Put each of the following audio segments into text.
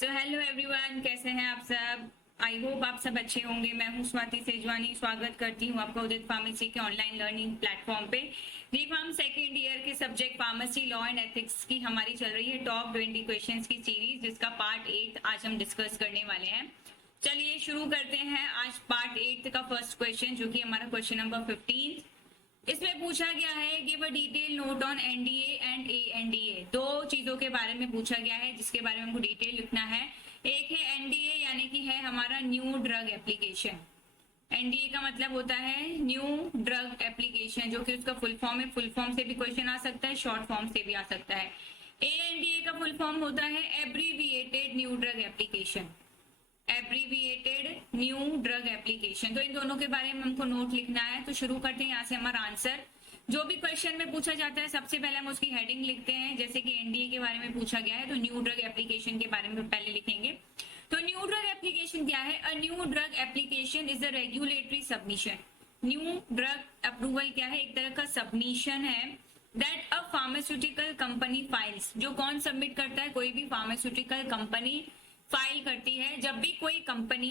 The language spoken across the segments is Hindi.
सो हेलो एवरीवन, कैसे हैं आप सब। आई होप आप सब अच्छे होंगे। मैं हूं स्वाति सेजवानी, स्वागत करती हूं आपका उदित फार्मेसी के ऑनलाइन लर्निंग प्लेटफॉर्म पे। डी फार्म सेकेंड ईयर के subject pharmacy law and ethics की हमारी चल रही है टॉप 20 क्वेश्चंस की सीरीज, जिसका पार्ट 8 आज हम डिस्कस करने वाले हैं। चलिए शुरू करते हैं आज पार्ट 8 का फर्स्ट क्वेश्चन, जो कि हमारा क्वेश्चन नंबर 15। इसमें पूछा गया है give a detail note on NDA and ANDA. दो चीजों के बारे में पूछा गया है जिसके बारे में हमको डिटेल लिखना है। एक है एनडीए, यानी कि है हमारा न्यू ड्रग एप्लीकेशन। एनडीए का मतलब होता है न्यू ड्रग एप्लीकेशन, जो कि उसका फुल फॉर्म है। फुल फॉर्म से भी क्वेश्चन आ सकता है, शॉर्ट फॉर्म से भी आ सकता है। एएनडीए का फुल फॉर्म होता है abbreviated new drug application. Abbreviated new drug application. तो इन दोनों के बारे में हमको नोट लिखना है। तो शुरू करते हैं यहाँ से हमारा आंसर। जो भी क्वेश्चन में पूछा जाता है सबसे पहले हम उसकी हेडिंग लिखते हैं। जैसे कि एनडीए के बारे में पूछा गया है तो न्यू ड्रग एप्लीकेशन के बारे में पहले लिखेंगे। तो न्यू ड्रग एप्लीकेशन क्या है? अ new drug application is a regulatory submission. New drug approval क्या है? एक तरह का सबमिशन है that a pharmaceutical company files. जो कौन सबमिट करता है? कोई भी फार्मास्यूटिकल कंपनी फाइल करती है। जब भी कोई कंपनी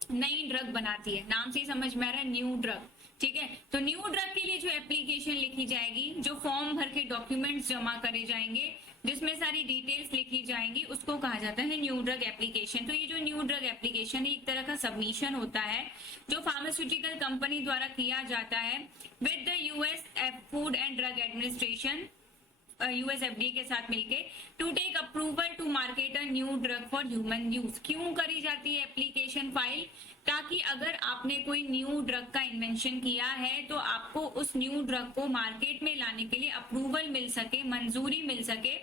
नई ड्रग बनाती है, नाम से ही समझ में आ रहा है न्यू ड्रग, ठीक है। तो न्यू ड्रग के लिए जो एप्लीकेशन लिखी जाएगी, जो फॉर्म भर के डॉक्यूमेंट्स जमा करे जाएंगे, जिसमें सारी डिटेल्स लिखी जाएंगी, उसको कहा जाता है न्यू ड्रग एप्लीकेशन। तो ये जो न्यू ड्रग एप्लीकेशन है एक तरह का सबमिशन होता है जो फार्मास्यूटिकल कंपनी द्वारा किया जाता है with the US food and drug administration, US FDA के साथ मिलके, to take approval to market a new drug for human use. क्यों करी जाती है एप्लीकेशन फाइल? ताकि अगर आपने कोई न्यू ड्रग का इन्वेंशन किया है तो आपको उस न्यू ड्रग को मार्केट में लाने के लिए अप्रूवल मिल सके, मंजूरी मिल सके,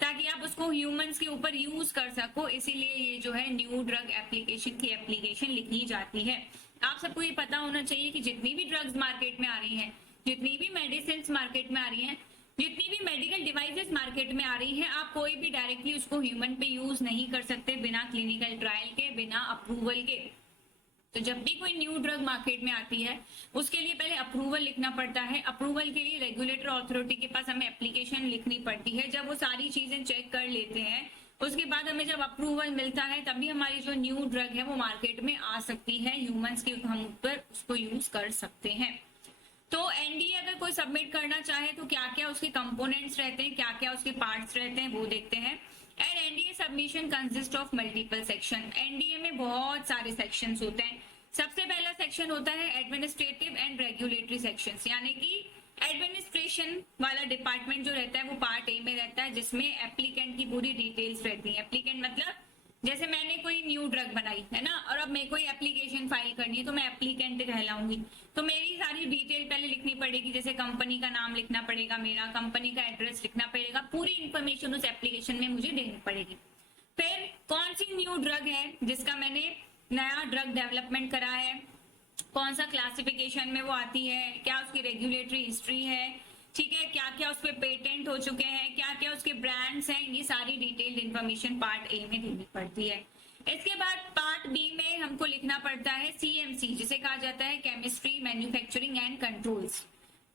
ताकि आप उसको ह्यूमंस के ऊपर यूज कर सको। इसीलिए ये जो है न्यू ड्रग एप्लीकेशन की एप्लीकेशन लिखी जाती है। आप सबको ये पता होना चाहिए कि जितनी भी ड्रग्स मार्केट में आ रही हैं, जितनी भी मेडिसिन मार्केट में आ रही हैं, जितनी भी मेडिकल डिवाइसेस मार्केट में आ रही हैं, आप कोई भी डायरेक्टली उसको ह्यूमन पे यूज नहीं कर सकते बिना क्लिनिकल ट्रायल के, बिना अप्रूवल के। तो जब भी कोई न्यू ड्रग मार्केट में आती है उसके लिए पहले अप्रूवल लिखना पड़ता है। अप्रूवल के लिए रेगुलेटर अथॉरिटी के पास हमें एप्लीकेशन लिखनी पड़ती है। जब वो सारी चीजें चेक कर लेते हैं उसके बाद हमें जब अप्रूवल मिलता है तभी हमारी जो न्यू ड्रग है वो मार्केट में आ सकती है, ह्यूमंस के हम पर उसको यूज कर सकते हैं। तो एनडीए अगर कोई सबमिट करना चाहे तो क्या क्या उसके कंपोनेंट्स रहते हैं, क्या क्या उसके पार्ट्स रहते हैं, वो देखते हैं। And NDA submission consist of multiple section. NDA में बहुत सारे सेक्शंस होते हैं। सबसे पहला सेक्शन होता है एडमिनिस्ट्रेटिव एंड रेगुलेटरी सेक्शंस, यानी कि एडमिनिस्ट्रेशन वाला डिपार्टमेंट जो रहता है वो पार्ट ए में रहता है, जिसमें एप्लीकेंट की पूरी डिटेल्स रहती है। एप्लीकेंट मतलब जैसे मैंने कोई न्यू ड्रग बनाई है ना, और अब मेरे को एप्लीकेशन फाइल करनी है तो मैं एप्लीकेंट कहलाऊंगी। तो मेरी सारी डिटेल पहले लिखनी पड़ेगी, जैसे कंपनी का नाम लिखना पड़ेगा, मेरा कंपनी का एड्रेस लिखना पड़ेगा, पूरी इंफॉर्मेशन उस एप्लीकेशन में मुझे देनी पड़ेगी। फिर कौन सी न्यू ड्रग है जिसका मैंने नया ड्रग डेवलपमेंट करा है, कौन सा क्लासिफिकेशन में वो आती है, क्या उसकी रेगुलेटरी हिस्ट्री है, ठीक है, क्या क्या उस पर पेटेंट हो चुके हैं, क्या क्या उसके ब्रांड्स हैं, ये सारी डिटेल्ड इंफॉर्मेशन पार्ट ए में देनी पड़ती है। इसके बाद पार्ट बी में हमको लिखना पड़ता है सीएमसी, जिसे कहा जाता है केमिस्ट्री, मैन्युफैक्चरिंग एंड कंट्रोल्स।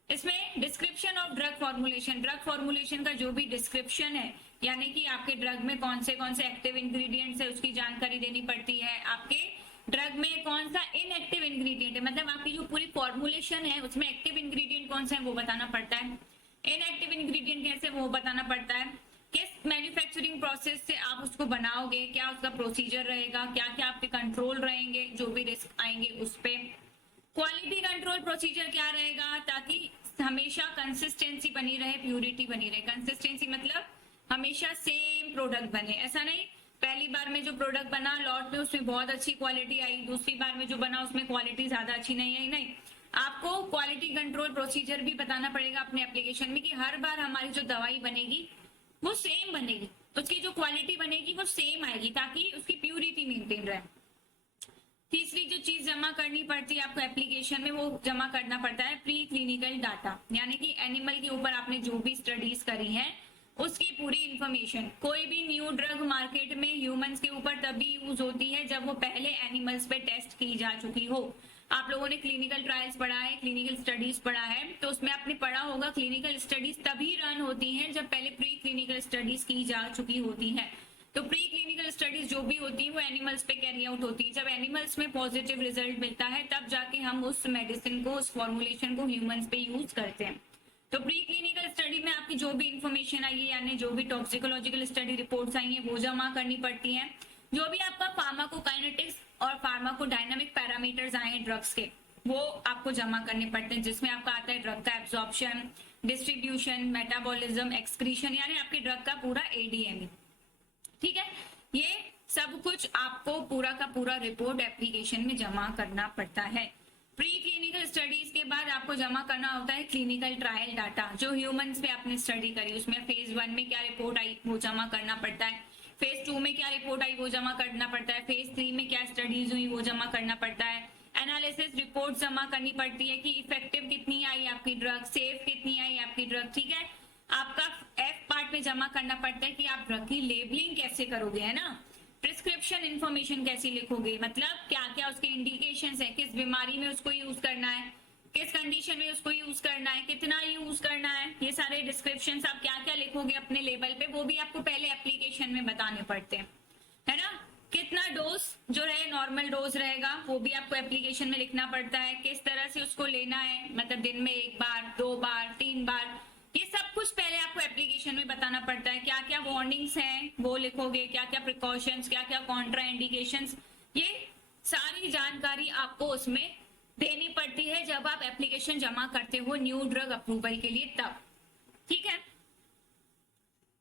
इसमें description of drug formulation, drug formulation का जो भी डिस्क्रिप्शन है, यानी कि आपके ड्रग में कौन से एक्टिव इंग्रेडिएंट्स है उसकी जानकारी देनी पड़ती है। आपके ड्रग में कौन सा इनएक्टिव इंग्रेडिएंट है, मतलब आपकी जो पूरी फॉर्मुलेशन है उसमें एक्टिव इंग्रेडिएंट कौन सा है वो बताना पड़ता है, इनएक्टिव इंग्रेडिएंट कैसे वो बताना पड़ता है, किस मैन्युफैक्चरिंग प्रोसेस से आप उसको बनाओगे, क्या उसका प्रोसीजर रहेगा, क्या क्या आपके कंट्रोल रहेंगे, जो भी रिस्क आएंगे उस पे। क्वालिटी कंट्रोल प्रोसीजर क्या रहेगा ताकि हमेशा कंसिस्टेंसी बनी रहे, प्यूरिटी बनी रहे। कंसिस्टेंसी मतलब हमेशा सेम प्रोडक्ट बने, ऐसा नहीं पहली बार में जो प्रोडक्ट बना लॉट में उसमें बहुत अच्छी क्वालिटी आई, दूसरी बार में जो बना उसमें क्वालिटी ज्यादा अच्छी नहीं आई। नहीं, आपको क्वालिटी कंट्रोल प्रोसीजर भी बताना पड़ेगा अपने एप्लीकेशन में कि हर बार हमारी जो दवाई बनेगी वो सेम बनेगी, उसकी जो क्वालिटी बनेगी वो सेम आएगी ताकि उसकी प्यूरिटी मेंटेन रहे। तीसरी जो चीज जमा करनी पड़ती है आपको एप्लीकेशन में, वो जमा करना पड़ता है प्री क्लिनिकल डाटा, यानी कि एनिमल के ऊपर आपने जो भी स्टडीज करी है उसकी पूरी इंफॉर्मेशन। कोई भी न्यू ड्रग मार्केट में ह्यूमंस के ऊपर तभी यूज होती है जब वो पहले एनिमल्स पे टेस्ट की जा चुकी हो। आप लोगों ने क्लिनिकल ट्रायल्स पढ़ा है, क्लिनिकल स्टडीज पढ़ा है, तो उसमें आपने पढ़ा होगा क्लिनिकल स्टडीज तभी रन होती हैं जब पहले प्री क्लिनिकल स्टडीज की जा चुकी होती हैं। तो प्री क्लिनिकल स्टडीज जो भी होती है वो एनिमल्स पे कैरी आउट होती है। जब एनिमल्स में पॉजिटिव रिजल्ट मिलता है तब जाके हम उस मेडिसिन को, उस फॉर्मुलेशन को ह्यूमंस पे यूज करते हैं। तो प्री क्लिनिकल स्टडी में आपकी जो भी इंफॉर्मेशन आई है, यानी जो भी टॉक्सिकोलॉजिकल स्टडी रिपोर्ट्स आई हैं वो जमा करनी पड़ती हैं। जो भी आपका फार्माकोकाइनेटिक्स और फार्माकोडायनामिक पैरामीटर्स आए हैं ड्रग्स के, वो आपको जमा करने पड़ते हैं, जिसमें आपका आता है ड्रग का एब्जॉर्प्शन, डिस्ट्रीब्यूशन, मेटाबॉलिज्म, एक्सक्रीशन, यानी आपके ड्रग का पूरा एडीएमई। ठीक है, ये सब कुछ आपको पूरा का पूरा रिपोर्ट एप्लीकेशन में जमा करना पड़ता है। प्री क्लिनिकल स्टडीज के बाद आपको जमा करना होता है क्लिनिकल ट्रायल डाटा, जो ह्यूमंस पे आपने स्टडी करी, उसमें फेज 1 में क्या रिपोर्ट आई वो जमा करना पड़ता है, फेज 2 में क्या रिपोर्ट आई वो जमा करना पड़ता है, फेज 3 में क्या स्टडीज हुई वो जमा करना पड़ता है, एनालिसिस रिपोर्ट जमा करनी पड़ती है कि इफेक्टिव कितनी आई आपकी ड्रग, सेफ कितनी आई आपकी ड्रग। ठीक है, आपका एफ पार्ट में जमा करना पड़ता है कि आप ड्रग की लेबलिंग कैसे करोगे, है ना, प्रिस्क्रिप्शन इंफॉर्मेशन कैसी लिखोगे, मतलब क्या क्या उसके इंडिकेशंस है, किस बीमारी में उसको यूज करना है, किस कंडीशन में उसको यूज करना है, कितना यूज करना है, ये सारे डिस्क्रिप्शंस आप क्या क्या लिखोगे अपने लेबल पे, वो भी आपको पहले एप्लीकेशन में बताने पड़ते हैं, है ना। कितना डोज जो है नॉर्मल डोज रहेगा वो भी आपको एप्लीकेशन में लिखना पड़ता है, किस तरह से उसको लेना है, मतलब दिन में 1 बार, 2 बार, 3 बार, ये सब कुछ पहले आपको एप्लीकेशन में बताना पड़ता है। क्या क्या वार्निंग्स हैं वो लिखोगे, क्या क्या प्रिकॉशंस, क्या क्या कॉन्ट्रा इंडिकेशंस, ये सारी जानकारी आपको उसमें देनी पड़ती है जब आप एप्लीकेशन जमा करते हो न्यू ड्रग अप्रूवल के लिए तब। ठीक है,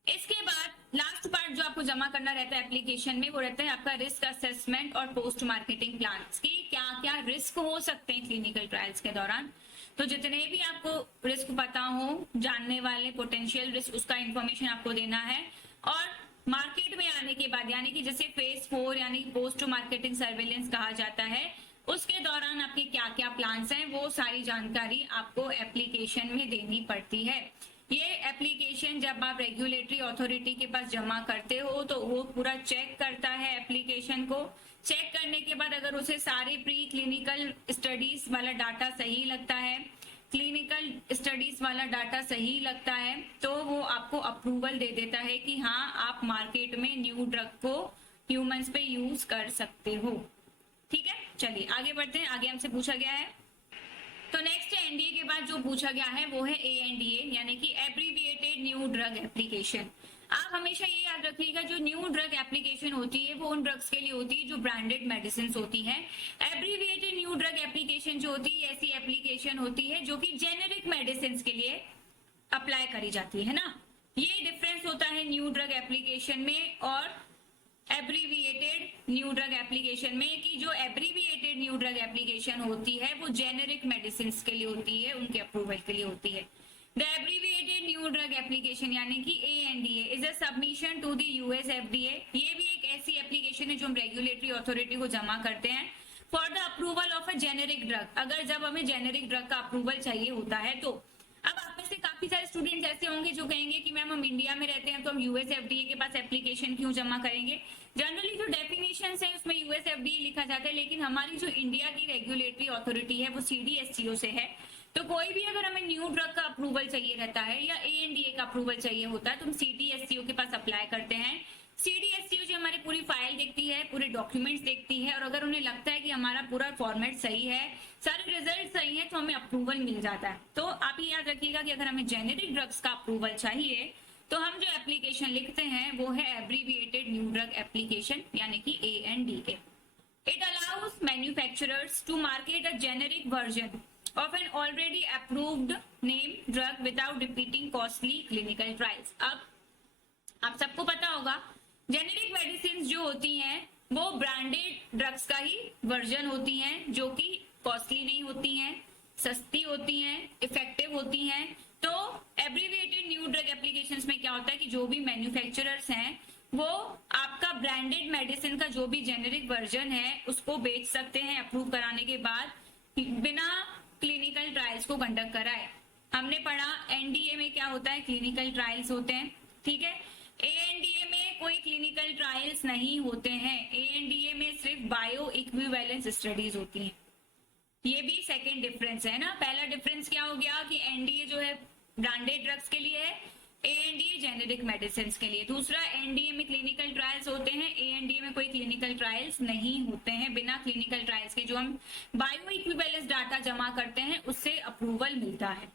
इसके बाद लास्ट पार्ट जो आपको जमा करना रहता है एप्लीकेशन में वो रहता है आपका रिस्क असेसमेंट और पोस्ट मार्केटिंग प्लान्स की क्या क्या रिस्क हो सकते हैं क्लिनिकल ट्रायल्स के दौरान। तो जितने भी आपको रिस्क पता हो, जानने वाले पोटेंशियल रिस्क, उसका इंफॉर्मेशन आपको देना है। और मार्केट में आने के बाद, यानी कि जैसे फेज 4 यानी पोस्ट मार्केटिंग सर्वेलेंस कहा जाता है, उसके दौरान आपके क्या क्या प्लान्स हैं वो सारी जानकारी आपको एप्लीकेशन में देनी पड़ती है। ये एप्लीकेशन जब आप रेगुलेटरी अथॉरिटी के पास जमा करते हो तो वो पूरा चेक करता है एप्लीकेशन को। चेक करने के बाद अगर उसे सारे प्री क्लिनिकल स्टडीज वाला डाटा सही लगता है, क्लिनिकल स्टडीज वाला डाटा सही लगता है, तो वो आपको अप्रूवल दे देता है कि हाँ आप मार्केट में न्यू ड्रग को ह्यूमंस पे यूज कर सकते हो। ठीक है, चलिए आगे बढ़ते हैं। आगे हमसे पूछा गया है, तो नेक्स्ट एनडीए के बाद जो पूछा गया है वो है एएनडीए, यानी कि एब्रीविएटेड न्यू ड्रग एप्लीकेशन। आप हमेशा ये याद रखिएगा, जो न्यू ड्रग एप्लीकेशन होती है वो उन ड्रग्स के लिए होती है जो ब्रांडेड मेडिसिन होती है। एब्रीविएटेड न्यू ड्रग एप्लीकेशन जो होती है ऐसी एप्लीकेशन होती है जो कि जेनेरिक मेडिसिन के लिए अप्लाई करी जाती है ना। ये डिफरेंस होता है न्यू ड्रग एप्लीकेशन में और एब्रीविएटेड न्यू ड्रग एप्लीकेशन में, कि जो एब्रीविएटेड न्यू ड्रग एप्लीकेशन होती है वो जेनेरिक मेडिसिन के लिए होती है, उनके अप्रूवल के लिए होती है। The abbreviated new drug application यानी कि ANDA is a submission to the US FDA। ये भी एक ऐसी एप्लीकेशन है जो हम रेगुलेटरी अथॉरिटी को जमा करते हैं for the approval of a generic drug. अगर जब हमें जेनेरिक ड्रग का अप्रूवल चाहिए होता है तो अब आप में से काफी सारे स्टूडेंट्स ऐसे होंगे जो कहेंगे कि मैम हम इंडिया में रहते हैं तो हम US FDA के पास एप्लीकेशन क्यों जमा करेंगे। जनरली जो डेफिनेशंस है उसमें US FDA लिखा जाता है, लेकिन हमारी जो इंडिया की रेगुलेटरी अथॉरिटी है वो CDSCO से है। तो कोई भी अगर हमें न्यू ड्रग का अप्रूवल चाहिए रहता है या ANDA का अप्रूवल चाहिए होता है तो हम CDSCO के पास अप्लाई करते हैं। CDSCO जो हमारी पूरी फाइल देखती है, पूरे डॉक्यूमेंट्स देखती है, और अगर उन्हें लगता है कि हमारा पूरा फॉर्मेट सही है, सारे रिजल्ट सही है, तो हमें अप्रूवल मिल जाता है। तो आप ये याद रखिएगा कि अगर हमें जेनेरिक ड्रग्स का अप्रूवल चाहिए तो हम जो एप्लीकेशन लिखते हैं वो है एब्रीविएटेड न्यू ड्रग एप्लीकेशन यानी कि ANDA। It allows manufacturers to market a generic version of an already approved name drug without repeating costly clinical trials। अब आप सबको पता होगा जेनेरिक मेडिसिन जो होती हैं वो ब्रांडेड ड्रग्स का ही वर्जन होती हैं जो कि कॉस्टली नहीं होती हैं, सस्ती होती हैं, इफेक्टिव होती हैं। तो एब्रीविएटेड न्यू ड्रग एप्लीकेशंस में क्या होता है कि जो भी मैन्युफैक्चरर्स हैं वो आपका ब्रांडेड मेडिसिन का जो भी जेनेरिक वर्जन है उसको बेच सकते हैं अप्रूव कराने के बाद बिना क्लिनिकल ट्रायल्स को कंडक्ट कराए। हमने पढ़ा एनडीए में क्या होता है, क्लिनिकल ट्रायल्स होते हैं, ठीक है। ANDA में कोई क्लिनिकल ट्रायल्स नहीं होते हैं, ANDA में सिर्फ बायो इक्विवेलेंस स्टडीज होती हैं। ये भी सेकंड डिफरेंस है ना। पहला डिफरेंस क्या हो गया कि NDA जो है ब्रांडेड ड्रग्स के लिए है, ANDA जेनेरिक मेडिसिन के लिए। दूसरा, एनडीए में क्लिनिकल ट्रायल्स होते हैं, ANDA में कोई क्लिनिकल ट्रायल्स नहीं होते हैं। बिना क्लिनिकल ट्रायल्स के जो हम बायो इक्विवेलेंस डाटा जमा करते हैं उससे अप्रूवल मिलता है।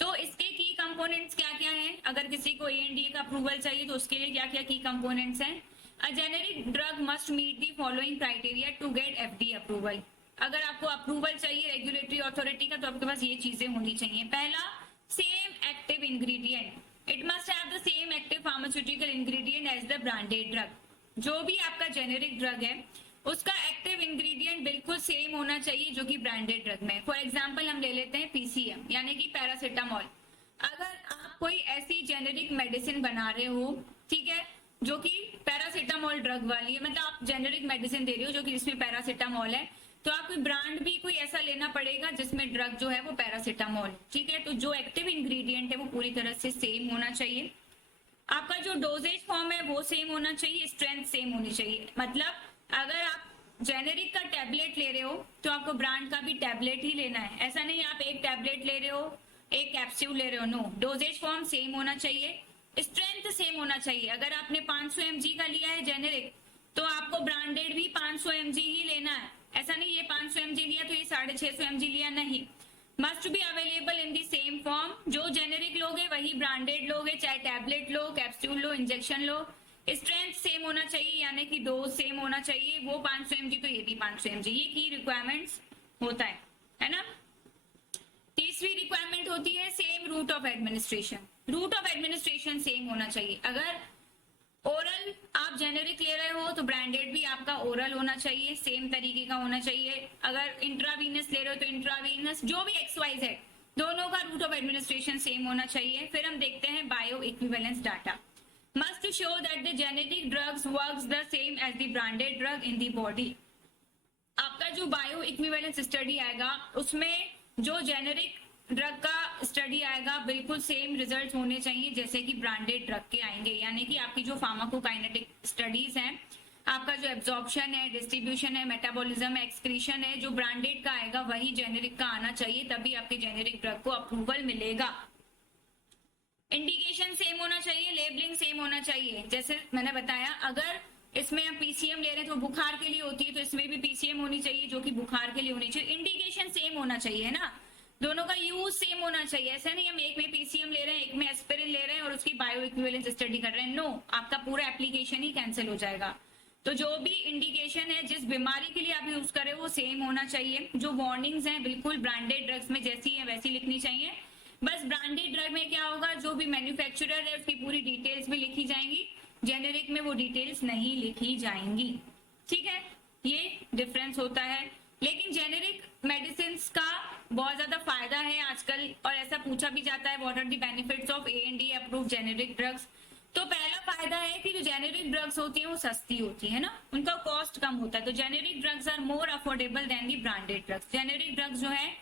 तो इसके की कंपोनेंट्स क्या क्या हैं? अगर किसी को ANDA का अप्रूवल चाहिए तो उसके लिए क्या क्या की कंपोनेंट्स हैं? A generic drug must meet the following criteria to get FDA approval. अगर आपको अप्रूवल चाहिए रेगुलेटरी अथॉरिटी का तो आपके पास ये चीजें होनी चाहिए। पहला, same active ingredient, it must have the same active pharmaceutical ingredient as the branded drug. जो भी आपका जेनेरिक ड्रग है उसका एक्टिव इंग्रेडिएंट बिल्कुल सेम होना चाहिए जो कि ब्रांडेड ड्रग में। फॉर एग्जांपल हम ले लेते हैं PCM यानी कि पैरासीटामोल। अगर आप कोई ऐसी जेनेरिक मेडिसिन बना रहे हो, ठीक है, जो कि पैरासीटामोल ड्रग वाली है, मतलब आप जेनेरिक मेडिसिन दे रहे हो जो कि जिसमें पैरासीटामोल है, तो आपको ब्रांड भी कोई ऐसा लेना पड़ेगा जिसमें ड्रग जो है वो पैरासीटामोल, ठीक है। तो जो एक्टिव इंग्रेडिएंट है वो पूरी तरह से सेम होना चाहिए। आपका जो डोजेज फॉर्म है वो सेम होना चाहिए, स्ट्रेंथ सेम होनी चाहिए। मतलब अगर आप जेनेरिक का टैबलेट ले रहे हो तो आपको ब्रांड का भी टैबलेट ही लेना है। ऐसा नहीं आप एक टैबलेट ले रहे हो, एक कैप्सूल ले रहे हो, नो। डोजेज फॉर्म सेम होना चाहिए, स्ट्रेंथ सेम होना चाहिए। अगर आपने 500 mg का लिया है जेनेरिक तो आपको ब्रांडेड भी 500 mg ही लेना है। ऐसा नहीं ये 500 mg लिया तो ये 650 mg लिया, नहीं। Must be available in the same form. जो जेनेरिक लोगे वही ब्रांडेड लोगे, चाहे टैबलेट लो, कैप्सूल लो, इंजेक्शन लो। स्ट्रेंथ सेम होना चाहिए यानी कि डोज सेम होना चाहिए। वो 500 mg तो ये भी 500 mg, ये की रिक्वायरमेंट्स होता है ना। तीसरी रिक्वायरमेंट होती है same route of administration. Route of administration same होना चाहिए। अगर ओरल आप जेनेरिक ले रहे हो तो ब्रांडेड भी आपका ओरल होना चाहिए, सेम तरीके का होना चाहिए। अगर इंट्रावीनस ले रहे हो तो इंट्रावीनस, जो भी XYZ, दोनों का रूट ऑफ एडमिनिस्ट्रेशन सेम होना चाहिए। फिर हम देखते हैं bioequivalence data. Must show that the generic drugs works the same as the branded drug in the body. आपका जो बायो इक्विवेलेंस स्टडी आएगा उसमें जो जेनेरिक ड्रग का स्टडी आएगा बिल्कुल सेम रिजल्ट होने चाहिए जैसे कि ब्रांडेड ड्रग के आएंगे। यानी कि आपकी जो फार्माकोकाइनेटिक स्टडीज हैं, आपका जो एब्जॉर्प्शन है, डिस्ट्रीब्यूशन है, मेटाबॉलिज्म है, एक्सक्रीशन है, जो ब्रांडेड का आएगा वही जेनेरिक का आना चाहिए, तभी आपके जेनेरिक ड्रग को अप्रूवल मिलेगा। इंडिकेशन सेम होना चाहिए, लेबलिंग सेम होना चाहिए। जैसे मैंने बताया अगर इसमें आप PCM ले रहे हैं तो बुखार के लिए होती है, तो इसमें भी PCM होनी चाहिए जो कि बुखार के लिए होनी चाहिए। इंडिकेशन सेम होना चाहिए ना, दोनों का यूज सेम होना चाहिए। ऐसा नहीं हम एक में PCM ले रहे हैं, एक में एस्पिरिन ले रहे हैं और उसकी बायो इक्विवेलेंस स्टडी कर रहे हैं, नो, आपका पूरा एप्लीकेशन ही कैंसिल हो जाएगा। तो जो भी इंडिकेशन है, जिस बीमारी के लिए आप यूज कर रहे हो वो सेम होना चाहिए। जो वार्निंग्स हैं बिल्कुल ब्रांडेड ड्रग्स में जैसी है वैसी लिखनी चाहिए। बस ब्रांडेड ड्रग में क्या होगा, जो भी मैन्युफैक्चरर है उसकी पूरी डिटेल्स भी लिखी जाएंगी, जेनेरिक में वो डिटेल्स नहीं लिखी जाएंगी, ठीक है। ये डिफरेंस होता है। लेकिन जेनेरिक मेडिसिन का बहुत ज्यादा फायदा है आजकल, और ऐसा पूछा भी जाता है what are the benefits of ANDA approved generic drugs. तो पहला फायदा है कि जो जेनेरिक ड्रग्स होती हैं वो सस्ती होती है ना, उनका कॉस्ट कम होता है। तो generic drugs are more affordable than the branded drugs. Generic drugs जो है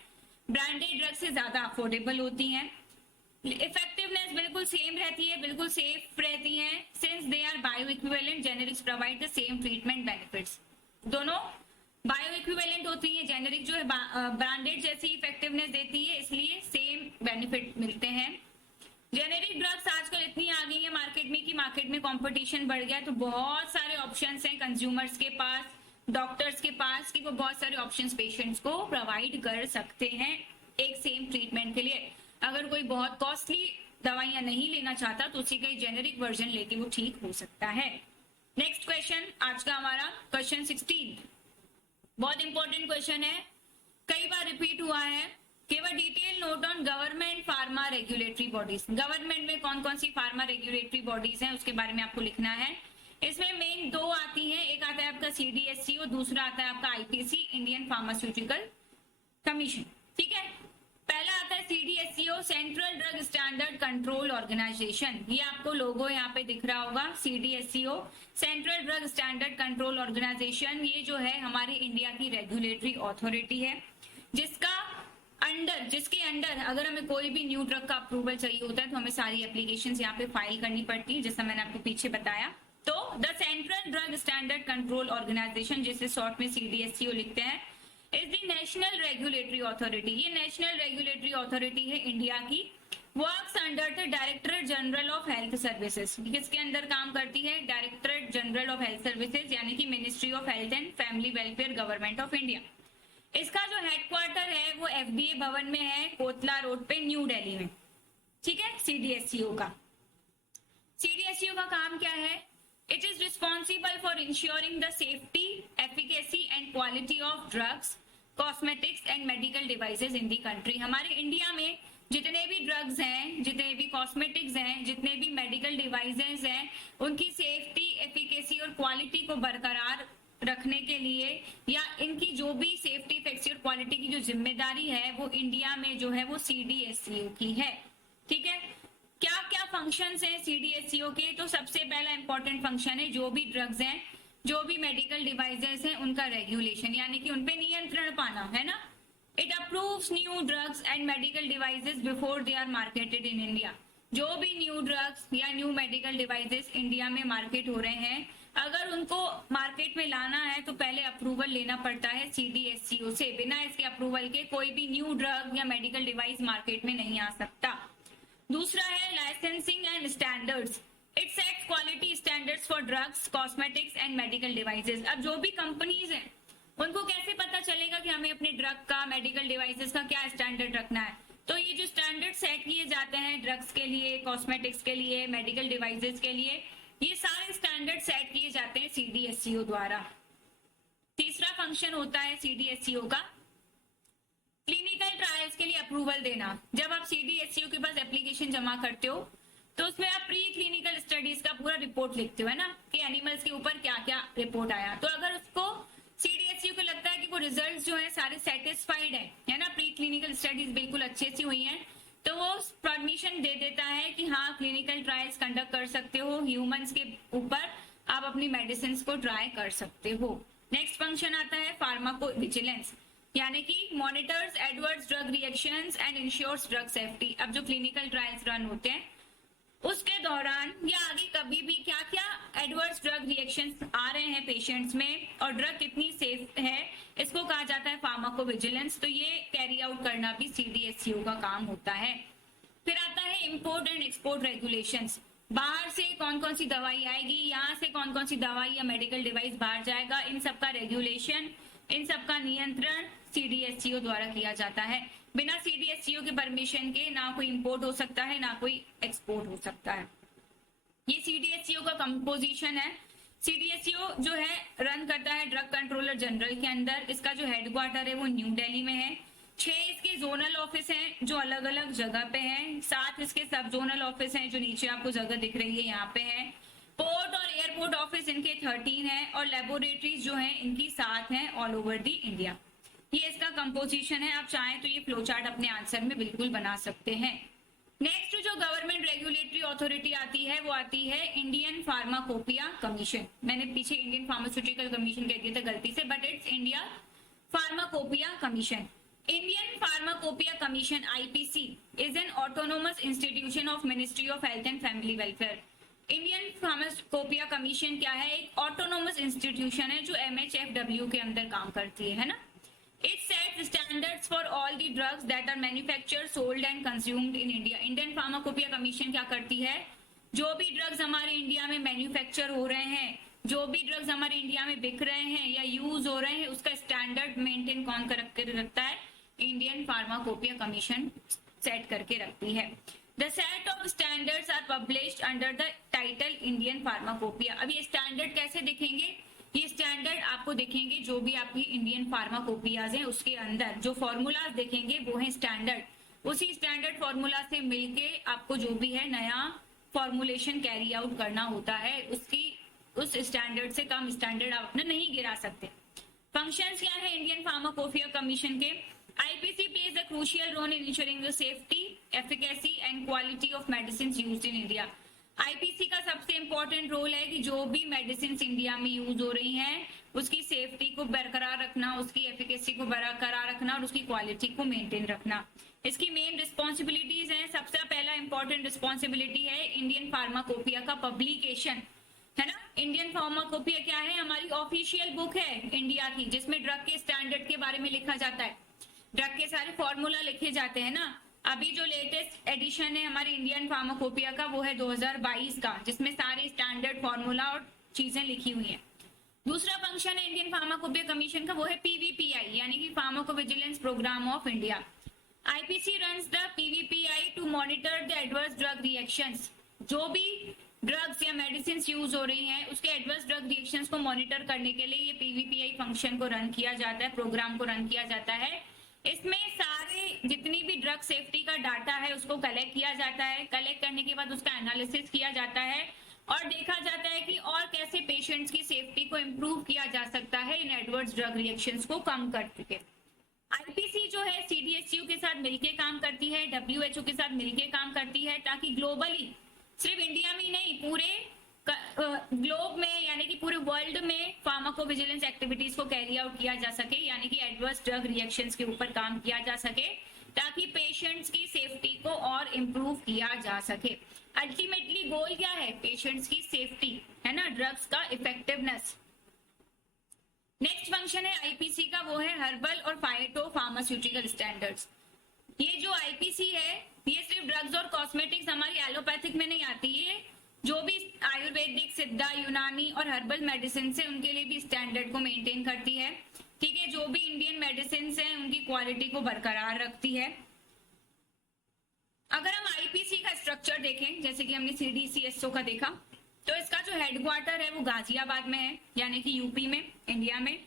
ब्रांडेड ड्रग्स से ज्यादा अफोर्डेबल होती हैं। इफेक्टिवनेस बिल्कुल सेम रहती है, बिल्कुल सेफ रहती है। Since they are bioequivalent, generics provide the same treatment benefits. दोनों बायो इक्विवेलेंट होती है, जेनेरिक जो है ब्रांडेड जैसी इफेक्टिवनेस देती है, इसलिए सेम बेनिफिट मिलते हैं। जेनेरिक ड्रग्स आजकल इतनी आ गई है मार्केट में कि मार्केट में कंपटीशन बढ़ गया है, तो बहुत सारे ऑप्शंस हैं कंज्यूमर्स के पास, डॉक्टर्स के पास, कि वो बहुत सारे ऑप्शंस पेशेंट्स को प्रोवाइड कर सकते हैं एक सेम ट्रीटमेंट के लिए। अगर कोई बहुत कॉस्टली दवाइयां नहीं लेना चाहता तो उसी का जेनेरिक वर्जन लेके वो ठीक हो सकता है। नेक्स्ट क्वेश्चन आज का हमारा क्वेश्चन 16 बहुत इंपॉर्टेंट क्वेश्चन है, कई बार रिपीट हुआ है। केवल detail note on government pharma regulatory bodies. Government में कौन कौन सी फार्मा रेगुलेटरी बॉडीज हैं उसके बारे में आपको लिखना है। इसमें मेन दो आती हैं, एक आता है आपका CDSCO, दूसरा आता है आपका IPC, इंडियन फार्मास्यूटिकल कमीशन, ठीक है। पहला आता है CDSCO, central drug standard control organisation. ये आपको लोगो यहाँ पे दिख रहा होगा, CDSCO, central drug standard control organisation. ये जो है हमारी इंडिया की रेगुलेटरी अथॉरिटी है, जिसके अंडर अगर हमें कोई भी न्यू ड्रग का अप्रूवल चाहिए होता है तो हमें सारी एप्लीकेशंस यहाँ पे फाइल करनी पड़ती है, जैसा मैंने आपको पीछे बताया। तो the central drug standard control organisation, जिसे शॉर्ट में CDSCO लिखते हैं, is the national regulatory authority. ये नेशनल रेगुलेटरी अथॉरिटी है इंडिया की, works under the directorate general of health services. किसके अंदर काम करती है? Directorate general of health services, यानी कि ministry of health and family welfare, government of India. इसका जो हेडक्वार्टर है वो एफडीए भवन में है, कोतला रोड पे, न्यू दिल्ली में। ठीक है। सीडीएससीओ का का काम क्या है? It is responsible for ensuring the safety, efficacy and quality of drugs, cosmetics and medical devices in the country. हमारे इंडिया में जितने भी ड्रग्स हैं, जितने भी कॉस्मेटिक्स हैं, जितने भी मेडिकल डिवाइसेज हैं, उनकी सेफ्टी, एफिकेसी और क्वालिटी को बरकरार रखने के लिए, या इनकी जो भी सेफ्टी, एफिकेसी और क्वालिटी की जो जिम्मेदारी है वो इंडिया में जो है वो सीडीएससीओ की है। ठीक है। क्या क्या फंक्शंस हैं सीडीएससीओ के? तो सबसे पहला इंपॉर्टेंट फंक्शन है जो भी ड्रग्स हैं, जो भी मेडिकल डिवाइसेस हैं, उनका रेगुलेशन, यानी कि उनपे नियंत्रण पाना, है ना। It approves new drugs and medical devices before they are marketed in India. जो भी न्यू ड्रग्स या न्यू मेडिकल डिवाइसेस इंडिया में मार्केट हो रहे हैं, अगर उनको मार्केट में लाना है तो पहले अप्रूवल लेना पड़ता है सीडीएससीओ से। बिना इसके अप्रूवल के कोई भी न्यू ड्रग या मेडिकल डिवाइस मार्केट में नहीं आ सकता। दूसरा है licensing and standards. It sets quality standards for drugs, cosmetics and medical devices. अब जो भी कंपनीज हैं उनको कैसे पता चलेगा कि हमें अपने ड्रग का, मेडिकल डिवाइसेस का क्या स्टैंडर्ड रखना है? तो ये जो स्टैंडर्ड सेट किए जाते हैं ड्रग्स के लिए, कॉस्मेटिक्स के लिए, मेडिकल डिवाइसेस के लिए, ये सारे स्टैंडर्ड सेट किए जाते हैं सीडीएससीओ द्वारा। तीसरा फंक्शन होता है सीडीएससीओ का क्लिनिकल ट्रायल्स के लिए अप्रूवल देना। जब आप सीडीएससीओ के पास एप्लीकेशन जमा करते हो तो उसमें आप प्री क्लिनिकल स्टडीज का पूरा रिपोर्ट लिखते हो, है ना, कि एनिमल्स के ऊपर क्या क्या रिपोर्ट आया। तो अगर उसको सीडीएससीओ को लगता है कि वो रिजल्ट्स जो है सारे सेटिस्फाइड है ना, प्री क्लिनिकल स्टडीज बिल्कुल अच्छे से हुई हैं, तो वो परमिशन दे देता है कि हाँ क्लिनिकल ट्रायल्स कंडक्ट कर सकते हो, ह्यूमंस के ऊपर आप अपनी मेडिसिन को ट्राई कर सकते हो। नेक्स्ट फंक्शन आता है फार्माको विजिलेंस, यानी कि monitors adverse drug reactions and ensures drug safety. अब जो क्लिनिकल ट्रायल्स रन होते हैं उसके दौरान या आगे कभी भी क्या क्या एडवर्स ड्रग रिएक्शंस आ रहे हैं पेशेंट्स में और ड्रग कितनी सेफ है, इसको कहा जाता है फार्माकोविजिलेंस। तो ये कैरी आउट करना भी सीडीएससीओ का काम होता है। फिर आता है इंपोर्ट एंड एक्सपोर्ट रेगुलेशंस। बाहर से कौन कौन सी दवाई आएगी, यहाँ से कौन कौन सी दवाई या मेडिकल डिवाइस बाहर जाएगा, इन सबका रेगुलेशन, इन सबका नियंत्रण सीडीएससीओ द्वारा किया जाता है। बिना सीडीएससीओ के परमिशन के ना कोई इंपोर्ट हो सकता है ना कोई एक्सपोर्ट हो सकता है। ये सीडीएससीओ का कंपोजिशन है। सीडीएससीओ जो है रन करता है ड्रग कंट्रोलर जनरल के अंदर। इसका जो हेडक्वार्टर है वो न्यू दिल्ली में है। 6 इसके जोनल ऑफिस हैं जो अलग अलग जगह पे हैं। 7 इसके सब जोनल ऑफिस हैं जो नीचे आपको जगह दिख रही है यहाँ पे है। पोर्ट और एयरपोर्ट ऑफिस इनके 13 है और लेबोरेटरीज जो है इनकी 7 हैं ऑल ओवर दी इंडिया। ये इसका कंपोजिशन है। आप चाहें तो ये फ्लो चार्ट अपने आंसर में बिल्कुल बना सकते हैं। नेक्स्ट जो गवर्नमेंट रेगुलेटरी अथॉरिटी आती है वो आती है इंडियन फार्माकोपिया कमीशन। मैंने पीछे इंडियन फार्मास्यूटिकल कमीशन कह दिया था गलती से, but it's India pharmacopoeia commission. Indian pharmacopoeia commission IPC is an autonomous institution of Ministry of Health and Family Welfare। Indian pharmacopoeia commission क्या है? एक ऑटोनोमस इंस्टीट्यूशन है जो MHFW के अंदर काम करती है ना। It sets standards for all the drugs that are manufactured, sold and consumed in India। Indian pharmacopoeia commission क्या करती है? जो भी ड्रग्स हमारे इंडिया में मैन्युफैक्चर हो रहे हैं, जो भी ड्रग्स हमारे इंडिया में बिक रहे हैं या यूज हो रहे हैं, उसका स्टैंडर्ड मेंटेन कौन कर रखता है? इंडियन फार्माकोपिया कमीशन सेट करके रखती है। The set of standards are published under the title Indian pharmacopoeia. अब ये स्टैंडर्ड कैसे दिखेंगे? ये स्टैंडर्ड आपको दिखेंगे जो भी आपकी इंडियन फार्माकोपियाज हैं उसके अंदर जो फॉर्मूलाज दिखेंगे वो है स्टैंडर्ड। उसी स्टैंडर्ड फॉर्मूला से मिलके आपको जो भी है नया फॉर्मुलेशन कैरी आउट करना होता है। उस स्टैंडर्ड से कम स्टैंडर्ड आप अपना नहीं गिरा सकते। फंक्शंस क्या है इंडियन फार्माकोपिया कमीशन के? IPC plays a crucial role in ensuring the safety, efficacy and quality of medicines used in India। IPC का सबसे इंपॉर्टेंट रोल है कि जो भी मेडिसिन इंडिया में यूज हो रही हैं उसकी सेफ्टी को बरकरार रखना, उसकी एफिकेसी को बरकरार रखना और उसकी क्वालिटी को मेंटेन रखना। इसकी मेन रिस्पॉन्सिबिलिटीज हैं। सबसे पहला इंपॉर्टेंट रिस्पॉन्सिबिलिटी है इंडियन फार्माकोपिया का पब्लिकेशन, है ना। इंडियन फार्माकोपिया क्या है? हमारी ऑफिशियल बुक है इंडिया की जिसमें ड्रग के स्टैंडर्ड के बारे में लिखा जाता है, ड्रग के सारे फॉर्मूला लिखे जाते हैं ना। अभी जो लेटेस्ट एडिशन है हमारे इंडियन फार्माकोपिया का वो है 2022 का, जिसमें सारे स्टैंडर्ड फॉर्मूला और चीजें लिखी हुई हैं। दूसरा फंक्शन है इंडियन फार्माकोपिया कमीशन का, वो है पीवीपीआई यानी कि pharmacovigilance programme of India. IPC runs the PvPI to monitor the adverse drug reactions. जो भी ड्रग्स या मेडिसिन यूज हो रही हैं उसके एडवर्स ड्रग रिएक्शंस को मॉनिटर करने के लिए ये पीवीपीआई फंक्शन को रन किया जाता है, प्रोग्राम को रन किया जाता है। इसमें सारे जितनी भी ड्रग सेफ्टी का डाटा है उसको कलेक्ट किया जाता है। कलेक्ट करने के बाद उसका एनालिसिस किया जाता है और देखा जाता है कि और कैसे पेशेंट्स की सेफ्टी को इम्प्रूव किया जा सकता है इन एडवर्स ड्रग रिएक्शंस को कम करके। आईपीसी जो है सीडीएसयू के साथ मिलके काम करती है, डब्ल्यूएचओ के साथ मिलके काम करती है, ताकि ग्लोबली सिर्फ इंडिया में ही नहीं पूरे ग्लोब में यानी कि पूरे वर्ल्ड में फार्माकोविजिलेंस एक्टिविटीज को कैरी आउट किया जा सके, यानी कि एडवर्स ड्रग रिएक्शंस के ऊपर काम किया जा सके ताकि पेशेंट्स की सेफ्टी को और इम्प्रूव किया जा सके। अल्टीमेटली गोल क्या है? पेशेंट्स की सेफ्टी है ना, ड्रग्स का इफेक्टिवनेस। नेक्स्ट फंक्शन है आईपीसी का, वो है हर्बल और फाइटो फार्मास्यूटिकल स्टैंडर्ड्स। ये जो आईपीसी है ये सिर्फ ड्रग्स और कॉस्मेटिक्स हमारी एलोपैथिक में नहीं आती है, जो भी आयुर्वेदिक, सिद्धा, यूनानी और हर्बल मेडिसिन है उनके लिए भी स्टैंडर्ड को मेंटेन करती है। ठीक है, जो भी इंडियन मेडिसिन है उनकी क्वालिटी को बरकरार रखती है। अगर हम आईपीसी का स्ट्रक्चर देखें, जैसे कि हमने सीडीसीएसओ का देखा, तो इसका जो हेडक्वार्टर है वो गाजियाबाद में है, यानी कि यूपी में, इंडिया में।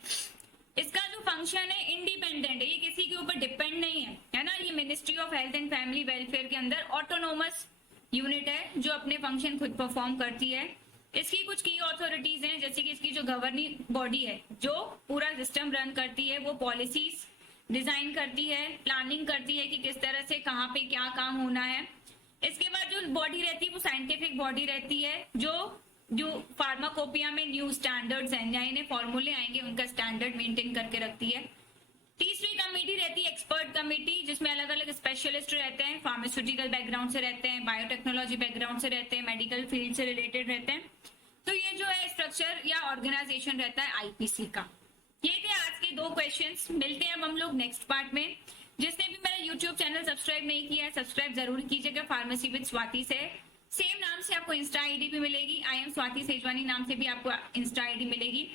इसका जो फंक्शन है इंडिपेंडेंट है, ये किसी के ऊपर डिपेंड नहीं है ना। ये ministry of health and family welfare के अंदर ऑटोनोमस यूनिट है जो अपने फंक्शन खुद परफॉर्म करती है। इसकी कुछ की ऑथोरिटीज हैं, जैसे कि इसकी जो गवर्निंग बॉडी है जो पूरा सिस्टम रन करती है, वो पॉलिसीज डिजाइन करती है, प्लानिंग करती है कि किस तरह से कहाँ पे क्या काम होना है। इसके बाद जो बॉडी रहती है वो साइंटिफिक बॉडी रहती है, जो फार्माकोपिया में न्यू स्टैंडर्ड्स हैं, नए नए फॉर्मूले आएंगे उनका स्टैंडर्ड मेंटेन करके रखती है। तीसरी कमेटी रहती है एक्सपर्ट कमेटी, जिसमें अलग अलग स्पेशलिस्ट रहते हैं, फार्मास्यूटिकल बैकग्राउंड से रहते हैं, बायोटेक्नोलॉजी बैकग्राउंड से रहते हैं, मेडिकल फील्ड से रिलेटेड रहते हैं। तो ये जो है स्ट्रक्चर या ऑर्गेनाइजेशन रहता है आईपीसी का। ये थे आज के 2 क्वेश्चंस। मिलते हैं अब हम लोग नेक्स्ट पार्ट में। जिसने भी मेरा यूट्यूब चैनल सब्सक्राइब नहीं किया है सब्सक्राइब जरूर कीजिएगा, फार्मेसी विद स्वाति से। सेम नाम से आपको इंस्टा आईडी भी मिलेगी, आई एम स्वाति सेजवानी नाम से भी आपको इंस्टा आईडी मिलेगी,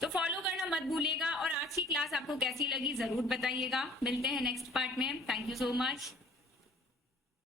तो फॉलो करना मत भूलिएगा। और आज की क्लास आपको कैसी लगी जरूर बताइएगा। मिलते हैं नेक्स्ट पार्ट में। Thank you so much.